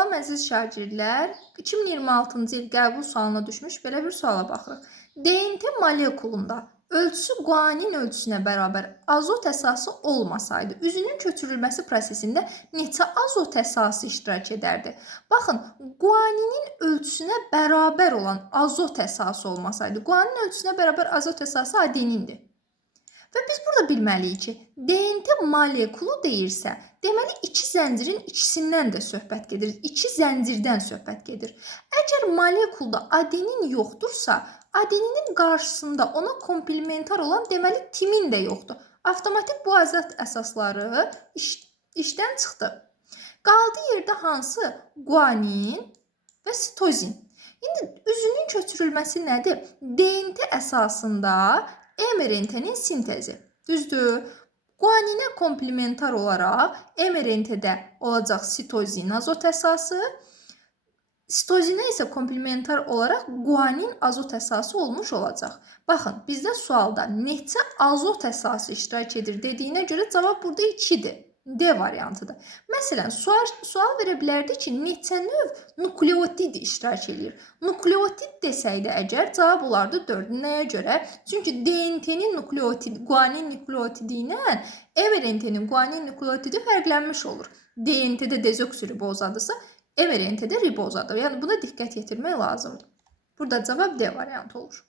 Salam əziz şagirdlər, 2026-cı il qəbul sualına düşmüş belə bir suala baxırıq. DNT molekulunda ölçüsü guanin ölçüsünə bərabər azot əsası olmasaydı, üzünün köçürülməsi prosesində neçə azot əsası iştirak edərdi? Baxın, guaninin ölçüsünə bərabər olan azot əsası olmasaydı, guaninin ölçüsünə bərabər azot əsası adenindir. Və biz burada bilməliyik ki, DNT molekulu deyirsə, deməli iki zəncirin ikisindən də söhbət gedir. İki zəncirdən söhbət gedir. Əgər molekulda adenin yoxdursa, adeninin qarşısında ona komplementar olan deməli timin də yoxdur. Avtomatik bu azot əsasları işdən çıxdı. Qaldı yerdə hansı? Guanin və sitozin. İndi üzünün köçürülməsi nədir? DNT əsasında mRNA-nin sintezi. Düzdür? Guaninə komplementar olaraq mRNA-də olacaq sitozin azot əsası, sitozinə isə komplementar olaraq guanin azot əsası olmuş olacaq. Baxın, bizdə sualda neçə azot əsası iştirak edir dediyinə görə cavab burada 2-dir. D variantıdır. Məsələn, sual verə bilərdi ki, neçə növ nukleotid iştirak edir? Nukleotid desəydə əgər cavab olardı 4. Nəyə görə? Çünki DNT-nin guanin nukleotidi ilə mRNA-nin guanin nukleotidi fərqlənmiş olur. DNT-də dezoksiribozadısa, mRNA-də ribozadır. Yəni buna diqqət yetirmək lazımdır. Burada cavab D variantı olur.